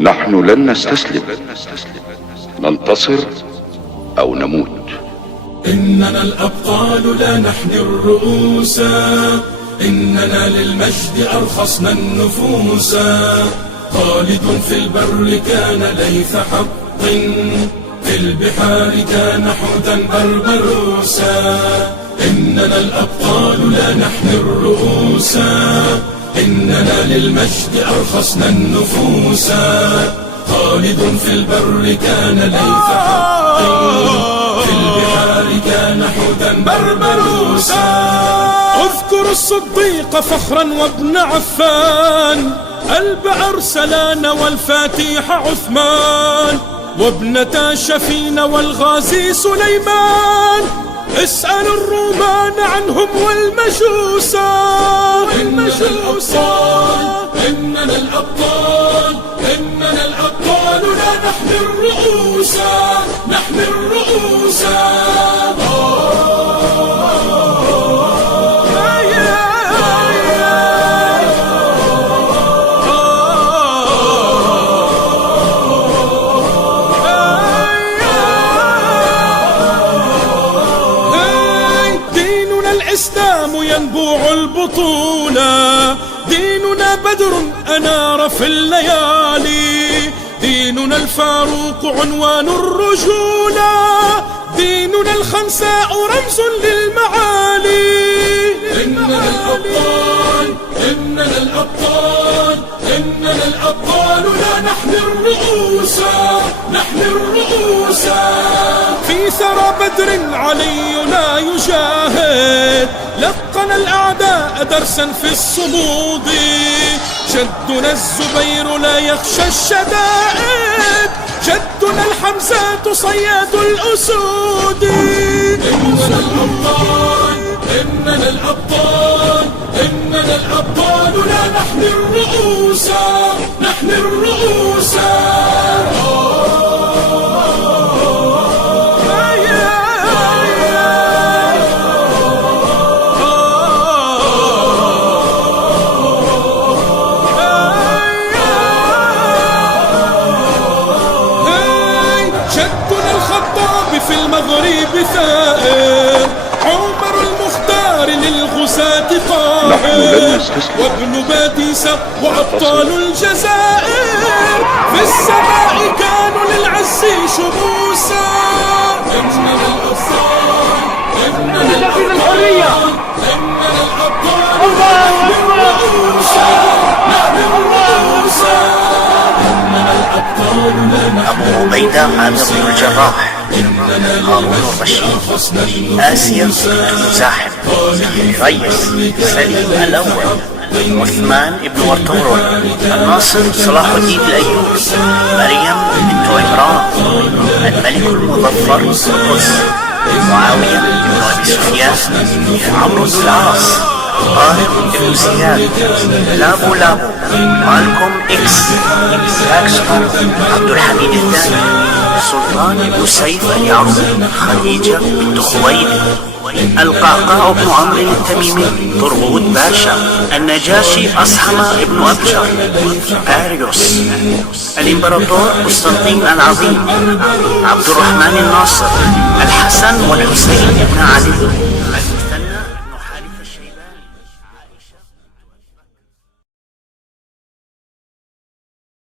نحن لن نستسلم، ننتصر أو نموت. إننا الأبطال لا نحني الرؤوس، إننا للمجد أرخصنا النفوس. خالد في البر كان ليث حق، في البحار كان حوتا بربروسا. إننا الأبطال لا نحني الرؤوس، إننا للمجد أرخصنا النفوس. خالد في البر كان ليث حق، في البحار كان حوتا بربروسا. اذكر الصديق فخرا وابن عفان، ألب أرسلان والفاتيح عثمان، وابنتا شفين والغازي سليمان. اسأل الرومان عنهم والمجوسا. إننا الأبطال، إننا الأبطال، إننا الأبطال لا نحمي الرؤوس، نحمي الرؤوس. الإسلام ينبوع البطولة، ديننا بدر أنار في الليالي، ديننا الفاروق عنوان الرجولة، ديننا الخنساء رمز للمعالي. إننا الأبطال، إننا الأبطال، إننا الأبطال لا نحمي الرؤوس، نحمي الرؤوس. في ثرى بدر علينا يجاهد، لقن الأعداء درسا في الصمود. جدنا الزبير لا يخشى الشدائد، جدنا الحمزة صياد الأسود. إننا الأبطال، إننا الأبطال، إننا الأبطال لا نحمي الرؤوس، نحمي الرؤوس. جدنا الخطاب في المغرب ثائر، عمر المختار للغزاة قاهر، وابن باديسة وأبطال الجزائر في السماء كانوا للعز شموسا. إننا الأبطال، إننا الأبطال، إننا الأبطال نحمي الرؤوس، نحمي الرؤوس. إننا الأبطال لا نحمي أبو عبيدة عامر بن الجراح، هارون الرشيد، آسيا المزاحم، ريس سليم الأول، عثمان بن ورطورون، الناصر صلاح الدين الأيوبي، مريم بنت عمران، الملك المظفر القدس، معاوية بن أبي سفيان، عمرو بن العاص، طارق بن زياد، لابو لابو، مالكوم إكس، جاكسون، عبد الحميد الثاني، سلطان بن سيف اليعربي، خديجة بنت خويلد، القعقاع بن عمرو التميمي، طرغوت باشا، النجاشي أصحم بن أبجر، أريوس، الإمبراطور قسطنطين العظيم، عبد الرحمن الناصر، الحسن والحسين بن علي،